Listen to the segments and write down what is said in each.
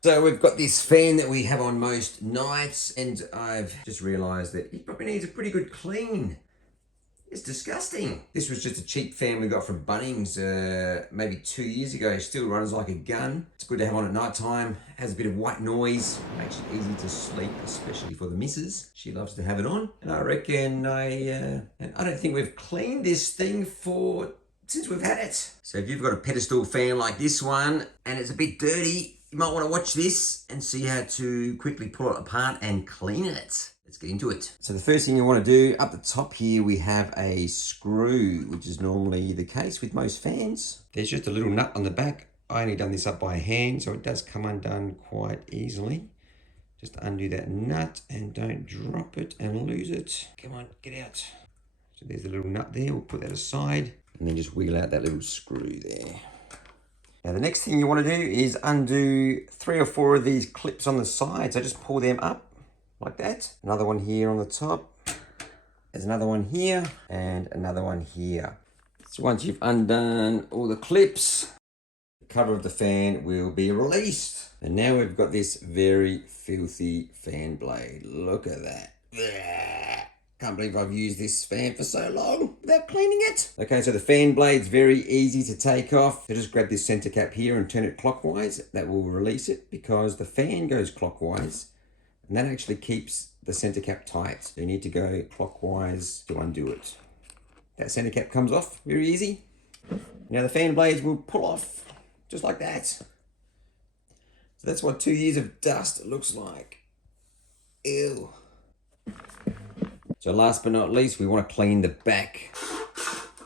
So we've got this fan that we have on most nights, and I've just realised that it probably needs a pretty good clean. It's disgusting. This was just a cheap fan we got from Bunnings maybe 2 years ago. It still runs like a gun. It's good to have on at night time. Has a bit of white noise. Makes it easy to sleep, especially for the missus. She loves to have it on. And I reckon and I don't think we've cleaned this thing since we've had it. So if you've got a pedestal fan like this one and it's a bit dirty, you might want to watch this and see how to quickly pull it apart and clean it. Let's get into it. So the first thing you want to do, up the top here, we have a screw, which is normally the case with most fans. There's just a little nut on the back. I only done this up by hand, so it does come undone quite easily. Just undo that nut and don't drop it and lose it. Come on, get out. So there's a little nut there. We'll put that aside and then just wiggle out that little screw there. Now the next thing you want to do is undo 3 or 4 of these clips on the side. So just pull them up like that. Another one here on the top. There's another one here and another one here. So once you've undone all the clips, the cover of the fan will be released. And now we've got this very filthy fan blade. Look at that. Can't believe I've used this fan for so long without cleaning it. Okay, so the fan blade's very easy to take off. So just grab this center cap here and turn it clockwise. That will release it because the fan goes clockwise and that actually keeps the center cap tight. So you need to go clockwise to undo it. That center cap comes off, very easy. Now the fan blades will pull off just like that. So that's what 2 years of dust looks like. Ew. So last but not least, we want to clean the back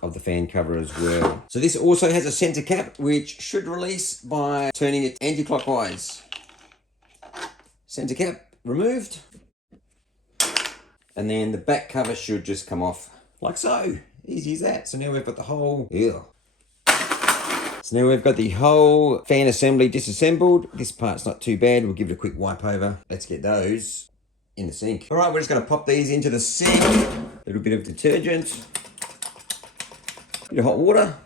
of the fan cover as well. So this also has a center cap, which should release by turning it anti-clockwise. Center cap removed. And then the back cover should just come off like so. Easy as that. So now we've got the whole, So now we've got the whole fan assembly disassembled. This part's not too bad. We'll give it a quick wipe over. Let's get those in the sink. All right, we're just going to pop these into the sink. A little bit of detergent, bit of hot water.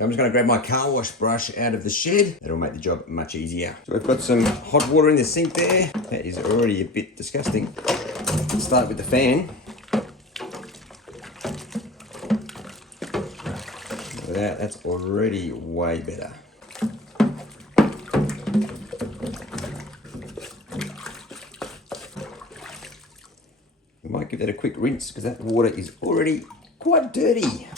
I'm just going to grab my car wash brush out of the shed. That'll make the job much easier. So we've got some hot water in the sink there. That is already a bit disgusting. Let's start with the fan. Look at that, that's already way better. We might give that a quick rinse because that water is already quite dirty.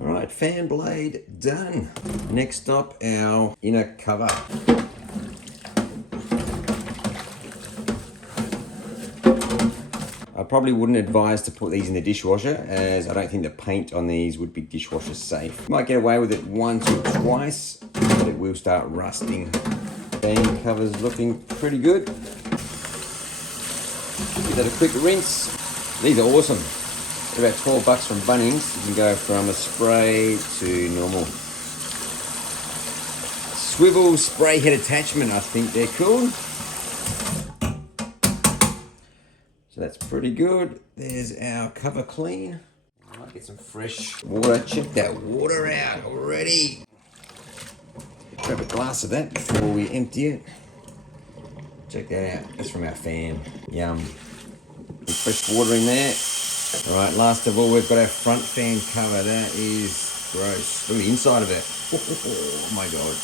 All right, fan blade done. Next up, our inner cover. I probably wouldn't advise to put these in the dishwasher as I don't think the paint on these would be dishwasher safe. Might get away with it once or twice, but it will start rusting. Fan cover's looking pretty good. Give that a quick rinse. These are awesome. They're about $12 from Bunnings. You can go from a spray to normal. Swivel spray head attachment, I think they're called. So that's pretty good. There's our cover clean. I might get some fresh water. Check that water out already. Grab a glass of that before we empty it. Check that out. That's from our fan. Yum. Some fresh water in there. All right, last of all, we've got our front fan cover. That is gross. Look at the inside of it. Oh my God.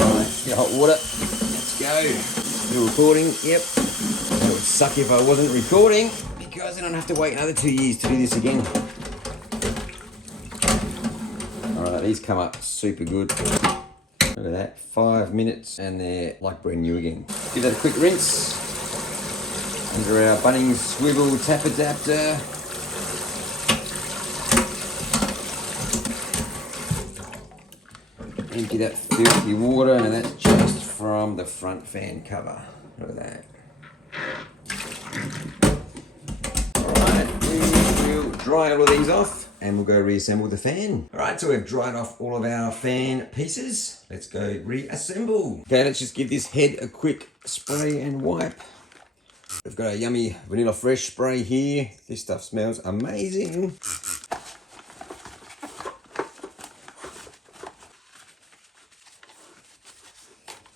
All right, get hot water. Let's go. Still recording? Yep. It would suck if I wasn't recording because then I'd have to wait another 2 years to do this again. Alright, these come up super good. Look at that, 5 minutes and they're like brand new again. Give that a quick rinse. Under our Bunnings swivel tap adapter. Empty that filthy water and that's just from the front fan cover. Look at that. Alright, we will dry all of these off and we'll go reassemble the fan. Alright, so we've dried off all of our fan pieces. Let's go reassemble. Okay, let's just give this head a quick spray and wipe. We've got a yummy vanilla fresh spray here. This stuff smells amazing.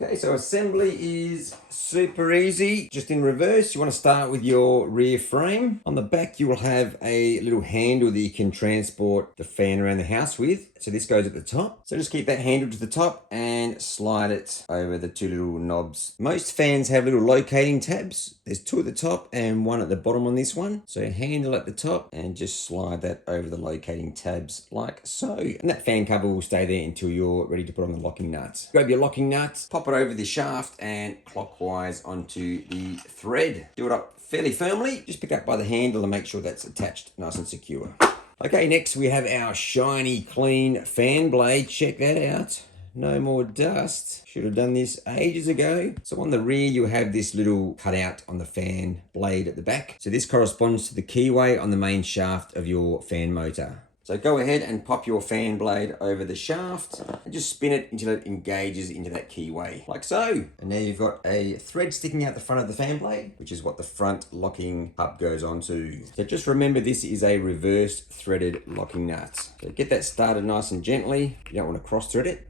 Okay, so assembly is super easy. Just in reverse, you want to start with your rear frame. On the back, you will have a little handle that you can transport the fan around the house with. So this goes at the top. So just keep that handle to the top and slide it over the two little knobs. Most fans have little locating tabs. There's two at the top and one at the bottom on this one. So handle at the top and just slide that over the locating tabs like so. And that fan cover will stay there until you're ready to put on the locking nuts. Grab your locking nuts, pop it over the shaft and clockwise onto the thread. Do it up fairly firmly. Just pick up by the handle and make sure that's attached nice and secure. Okay, next we have our shiny, clean fan blade. Check that out. No more dust. Should have done this ages ago. So on the rear, you have this little cutout on the fan blade at the back. So this corresponds to the keyway on the main shaft of your fan motor. So go ahead and pop your fan blade over the shaft and just spin it until it engages into that keyway, like so. And now you've got a thread sticking out the front of the fan blade, which is what the front locking hub goes onto. So just remember, this is a reverse threaded locking nut. So get that started nice and gently. You don't want to cross thread it.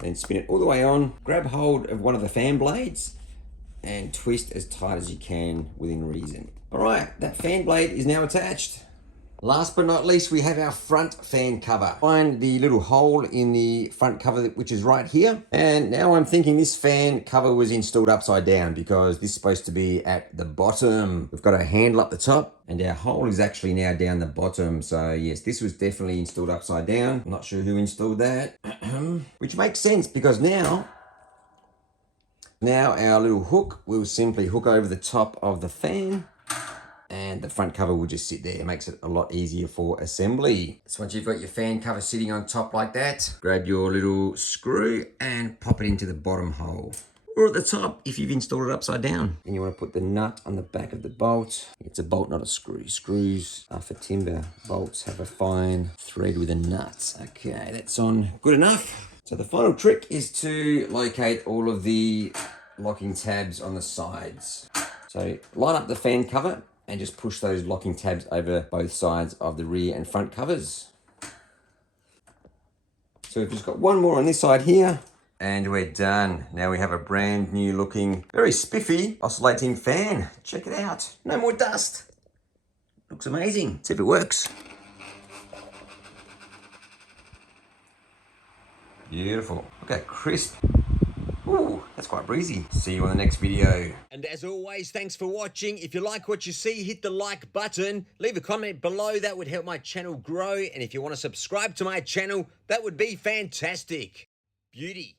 Then spin it all the way on. Grab hold of one of the fan blades and twist as tight as you can within reason. All right, that fan blade is now attached. Last but not least, we have our front fan cover. Find the little hole in the front cover, which is right here. And now I'm thinking this fan cover was installed upside down because this is supposed to be at the bottom. We've got a handle up the top and our hole is actually now down the bottom. So yes, this was definitely installed upside down. I'm not sure who installed that, which makes sense because now our little hook will simply hook over the top of the fan. And the front cover will just sit there. It makes it a lot easier for assembly. So once you've got your fan cover sitting on top like that, grab your little screw and pop it into the bottom hole. Or at the top if you've installed it upside down. And you want to put the nut on the back of the bolt. It's a bolt, not a screw. Screws are for timber. Bolts have a fine thread with a nut. Okay, that's on good enough. So the final trick is to locate all of the locking tabs on the sides. So line up the fan cover and just push those locking tabs over both sides of the rear and front covers. So we've just got one more on this side here and we're done. Now we have a brand new looking, very spiffy oscillating fan. Check it out. No more dust. Looks amazing. Let's see if it works. Beautiful. Look how crisp. Ooh, that's quite breezy. See you on the next video. And as always, thanks for watching. If you like what you see, hit the like button. Leave a comment below. That would help my channel grow. And if you want to subscribe to my channel, that would be fantastic. Beauty.